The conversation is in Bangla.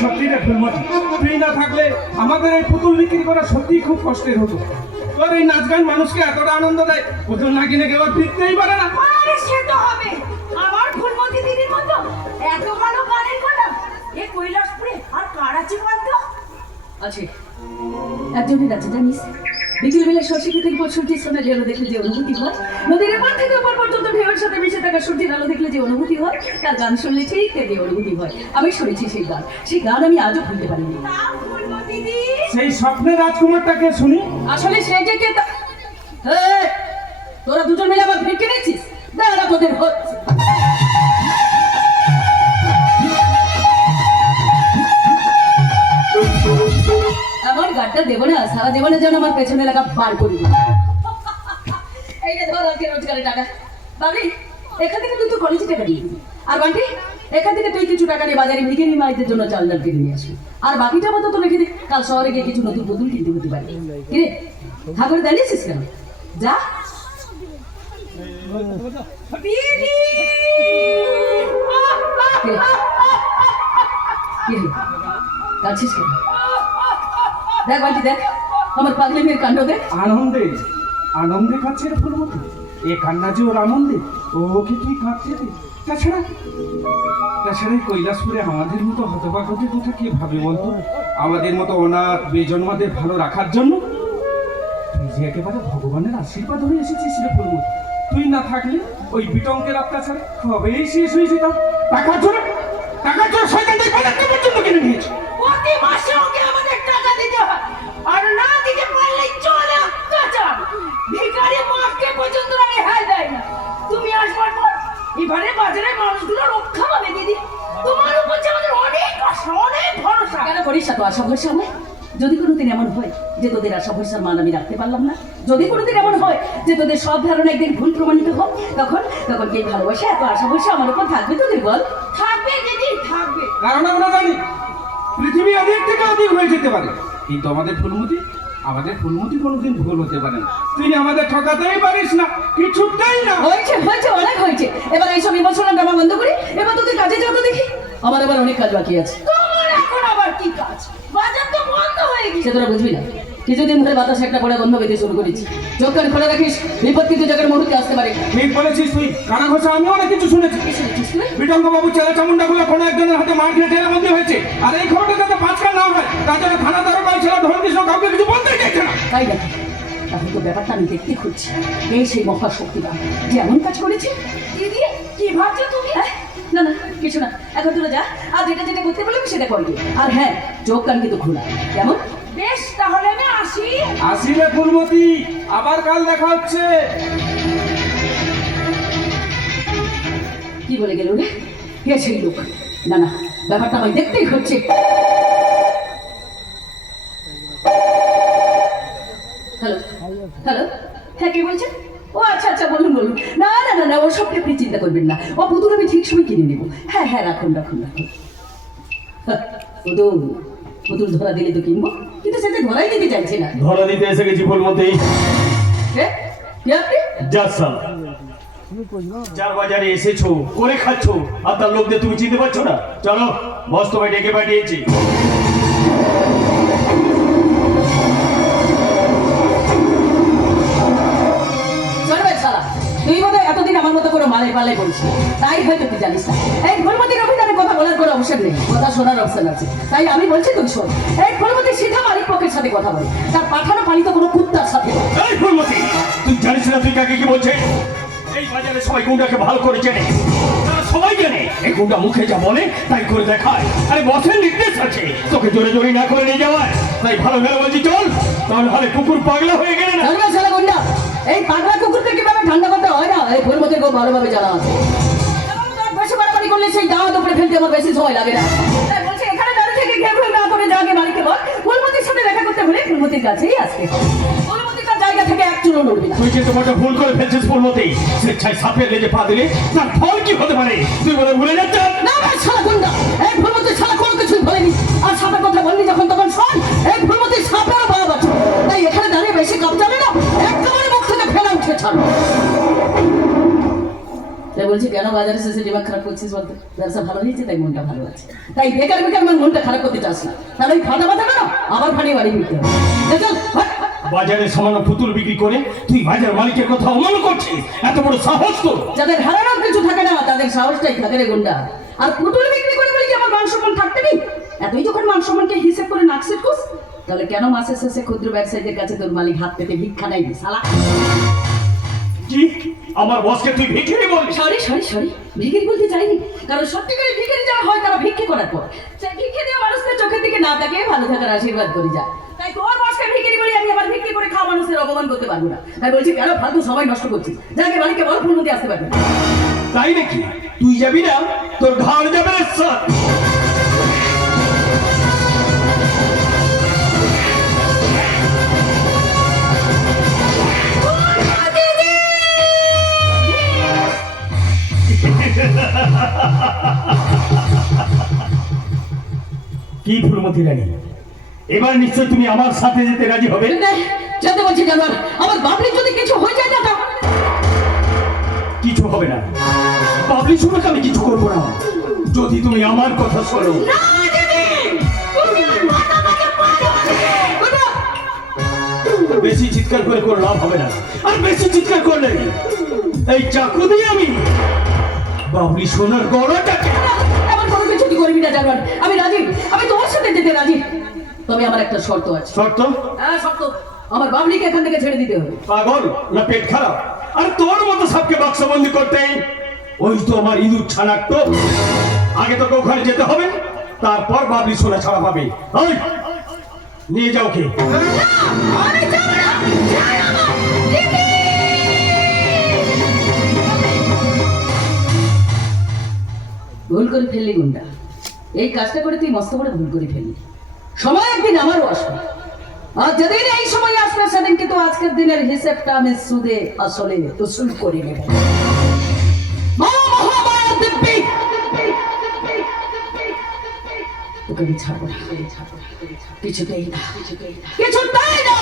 সত্যি রে ফুলমতি, তুই না থাকলে আমাদের এই পুতুল বিক্রি করা সত্যি খুব কষ্টের হতো। তোর এই নাচ গান মানুষকে এতটা আনন্দ দেয়, পুতুল না কিনে কেউ ফিরতেই পারে না। আরে সে তো হবে, আমার ফুলমতি দিদির মতো এত ভালো গানের গলা এ কৈলাসপুরে আর কারাচি পান্ত আছে। একজনের আছে জানিস, বিকেলবেলা শশী থেকে সূর্যের সামনে আলো দেখলে যে অনুভূতি হয়, নদীর এপার থেকে ওপার পর্যন্ত ঢেউয়ের সাথে মিশে থাকা সূর্যের আলো দেখলে যে অনুভূতি হয়, তার গান শুনলে ঠিক তেমনি অনুভূতি হয়। আমি শুনেছি সেই গান আমি আজও ভুলতে পারিনি। ফুলমতি দিদি সেই স্বপ্নের রাজকুমারটাকে শুনি। আসলে সে যে কে তোরা দুজন মিলে আমার ভিড় কিনেছিস, দাঁড়া তোদের হচ্ছে। আমার গাড়টা দেবো না, সারা জীবনের জন্য আমার পেছনে লাগা বার করি। এই যে ধর আজকে রোজগারের টাকা, বাবি এখান থেকে তুই তো কলেজে টাকা দিয়ে দিবি, আর বাকি এখান থেকে তুই কিছু টাকা নিয়ে বাজারে ভিখারি মাইদের জন্য চাল ডাল কিনে নিয়ে আসবি, আর বাকিটা মতো তো রেখে দে, কাল শহরে গিয়ে কিছু নতুন পুতুল কিনতে হতে পারে। কিরে ঠাকুরে দাঁড়িয়েছিস কেন? যা কাঁদছিস কেন? দেখ বাড়ি দেখ, আমার পাগলি মেয়ের কাণ্ড দেখ। আনন্দে আনন্দে কাঁদছে রে ফুলমতি, এ কান্না যে ওর আনন্দে, ওকে তুই কাঁদতে দে। তাছাড়া এই কৈলাসপুরে আমাদের মতো হতভাগ্যদের কথা কে ভাবে বলতো? আমাদের মতো অনাথ বেজন্মাদের ভালো রাখার জন্য তুই যে একেবারে ভগবানের আশীর্বাদ হয়ে এসেছিস রে ফুলমতি। তুই না থাকলে ওই বিটঙ্কের অত্যাচার কবেই শেষ হয়ে যেতাম। টাকার জন্য শয়তানদের পদার্থ পর্যন্ত কিনে নিয়েছে। প্রতি মাসে ওকে আমাদের টাকা দিতে হয়, আর না দিতে পারলে চলে অত্যাচার। ভিখারি মাকে পর্যন্ত রেহাই দেয় না। তুমি আসবার পর এবারে বাজারে মানুষগুলো রক্ষা পাবে দিদি। তোমার উপর যে আমাদের অনেক আশা, অনেক ভরসা। কেন করিস তো আশা ভরসা আমায়? যদি কোনোদিন এমন হয় যে তোদের আশা ভরসার মান আমি রাখতে পারলাম না, যদি কোনোদিন এমন হয় যে তোদের সব ধারণা একদিন ভুল প্রমাণিত হোক, তখন কি ভালোবাসা এত আশা ভরসা আমার উপর থাকবে তোদের? বল। থাকবে দিদি, থাকবে। কারণ আমরা জানি পৃথিবী অধিক থেকে অধিক হয়ে যেতে পারে, কিন্তু আমাদের ফুলমতি কোনোদিন ভুল হতে পারে না। তুই আমাদের ঠকাতেই পারিস না, কিছুতেই না। হয়েছে অনেক হয়েছে, এবার এইসব ইমোশনাল ড্রামা বন্ধ করি, এবার তোদের কাজে যত দেখি। আমার এবার অনেক কাজ বাকি আছে। তোমার এখন আবার কি কাজ? বাজার তো বন্ধ হয়ে গেছে। সে তোরা বুঝবি না, কিছুদিন ধরে বাতাস একটা পড়ে বন্ধ পেতে শুরু করেছি। চোখ কান খোলা রাখিস, বিপদ কিন্তু জায়গার মুহূর্তে আসতে পারে। ঠিক বলেছিস তুই, কানা ঘোষা আমি অনেক কিছু শুনেছি। বিটঙ্গ বাবু চেলা চামুন্ডা গুলো কোনো একজনের হাতে মার খেয়ে জেলের মধ্যে হয়েছে, আর এই খবরটা যাতে পাঁচকার না হয় তার জন্য থানা দ্বারা ছেলে ধর্মকৃষ্ণ কাউকে কিছু বলতে চাইছে না। তাই না? তাহলে তো ব্যাপারটা আমি দেখতে খুঁজছি, এই সেই মহাশক্তিবান যে এমন কাজ করেছে। দিদি কি ভাবছো তুমি? না কিছু না, এখন তোরা যা, আর যেটা করতে বললাম সেটা করবি। আর হ্যাঁ, চোখ কান কিন্তু খোলা, কেমন? বেশ, তাহলে আমি আসি রে ফুলমতি, আবার কাল দেখা হচ্ছে। কি বলে গেল রে? কে সেই লোক? না ব্যাপারটা আমায় দেখতেই হচ্ছে। হ্যালো, হ্যাঁ কে বলছেন? ও আচ্ছা বলুন। না ও সব আপনি চিন্তা করবেন না, ও পুতুল আমি ঠিক সময় কিনে নেবো। হ্যাঁ রাখুন। পুতুল ধরা দিলে তো কিনবো, কিন্তু সেটা ধরাই দিতে চাইছে না। ধরা দিতে এসে গেছি ফুলমতি। আপনি চার বাজারে এসেছো, করে খাচ্ছ, আর তার লোকদের তুমি চিনতে পারছো না? চলো বস তোমায় ডেকে পাঠিয়েছি। তুই বোধহয় এতদিন আমার মতো করে মালাই পালাই বলছিস, তাই হয়তো তুই জানিস না। এই ফুলমতির অভিধানে কথা বলার কোনো অবসর নেই, কথা শোনার অবসর আছে। তাই আমি বলছি তুই শোন। এই ফুলমতি সিধা মালিক পক্ষের সাথে কথা বলে, তার পাঠানো পালিত কোনো কুত্তার সাথে। এই ফুলমতি, তুই জানিস না তুই কাকে কি বলছিস? এই বাজারে সবাই গুন্ডাকে ভালো করে চেনে, তারা সবাই জানে এই গুন্ডা মুখে যা বলে তাই করে দেখায়। আরে বসের নির্দেশ আছে তোকে জোরে না করে নিয়ে যাওয়ার, তাই ভালো বলছি চল। তাহলে হলে কুকুর পাগলা হয়ে গেলে না। জানবে শালা গুন্ডা, এই পাগলা কুকুরকে কিভাবে ঠান্ডা করতে হয় না এই ফুলমতির খুব ভালোভাবে জানা আছে। বেশি বাড়াবাড়ি করলে সেই দাওয়াত উপরে ফেলতে আমার বেশি সময় লাগে না। তাই বলছি এখানে দাঁড়িয়ে থেকে ঘেউ ঘেউ না করে যাকে মালিককে বল ফুলমতির সাথে দেখা করতে হলে ফুলমতির কাছেই আসবে। ফুলমতির তার জায়গা থেকে এক চুলো নড়বি না। তুই কিন্তু বড় ভুল করে ফেলছিস ফুলমতি। স্বেচ্ছায় সাপের লেজে পা দিলে তার ফল কি হতে পারে তুই বলে ভুলে যাচ্ছিস। না ভাই শালা গুন্ডা, এই ফুলমতির শালা কোনো কিছুই বলেনি। আর সাপের কথা বললি যখন তখন শোন, এই ফুলমতির সাপেরও বাপ আছে। তাই এখানে দাঁড়িয়ে বেশি কাপ যাবে না, একেবারে মুখ থেকে ফেলা উঠে ছাড়। তাই বলছি কেন বাজারে শেষে দিমাগ খারাপ করছিস বলতে? ব্যবসা ভালো হয়েছে তাই মনটা ভালো আছে। তাই বেকার বেকার আমার মনটা খারাপ করতে চাস না, তাহলে ওই ফাটা মাথা না আবার ফাটিয়ে বাড়ি ফিরতে হবে। চল হাট। বাজারে সামান্য পুতুল বিক্রি করে তুই বাজার মালিকের কথা অমান্য করছিস, এত বড় সাহস তোর। যাদের হারানোর কিছু থাকে না তাদের সাহসটাই থাকে রে গুন্ডা। আর পুতুল বিক্রি করে বলি কি আমার মান সম্মান থাকতে নেই? এতই যখন মান সম্মানকে হিসেব করে নাকশিট কুস, তাহলে কেন মাসের শেষে ক্ষুদ্র ব্যবসায়ীদের কাছে তোর মালিক হাত পেতে ভিক্ষা নাই শালা? কি আমার বসকে তুই ভিখিরি বলিস? সরি সরি সরি, ভিখিরি বলতে চাইনি। কারণ সত্যিকারে ভিখিরি যারা হয় তারা ভিক্ষে করার পর সেই ভিক্ষে দেওয়া মানুষদের চোখের দিকে না তাকিয়ে ভালো থাকার আশীর্বাদ করে যায়। তাই তোর বসকে ভিখিরি বলি আমি আবার ভিক্ষে করে খাওয়া মানুষের অপমান করতে পারবো না। তাই বলছি কেন ফালতু সময় নষ্ট করছিস? যাকে মালিককে বল ফুলমতি আসতে পারবে না। তাই নাকি? তুই যাবি না, তোর ঘাড় যাবে না স্যার। কি ফুলমতি রানী, এবার নিশ্চয় তুমি আমার সাথে যেতে রাজি হবে? যেতে বলছি জানোয়ার, আমার বাপরির যদি কিছু হয়ে যায় না তো কিছু হবে না। বাবলি শুনে আমি কিছু করবো না যদি তুমি আমার কথা শোনো। বেশি চিৎকার করে কোনো লাভ হবে না, আর বেশি চিৎকার করলে এই চাকু দিয়ে আমি বাবলি সোনার গড়াটাকে। এমন কোনো কিছু তুই করবি না জানোয়ার, আমি রাজি, আমি তোমার সাথে যেতে রাজি। তবে আমার একটা শর্ত আছে। শর্ত? হ্যাঁ শর্ত, আমার বাবলিকে এখান থেকে ছেড়ে দিতে হবে। পাগল না পেট খারাপ? আর তোর মতো সবকে বাক্সবন্দি করতে ওই তো আমার ইঁদুর ছানার তো। আগে তোকে ওখানে যেতে হবে, তারপর বাবলি সোনা ছাড়া পাবে। ওই নিয়ে যাও কে। ভুল করে ফেললি গুন্ডা, এই কাজটা করে তুই মস্ত বড় ভুল করে ফেললি। সময় একদিন আমারও আসবে, আর যেদিন এই সময় আসবে সেদিন কিন্তু আজকের দিনের হিসেবটা আমি সুদে আসলে উসুল করে নেব। মা মহামায়া দিব্যি, তোকে আমি ছাড়বো না, কিছুতেই না, কিছুতেই না।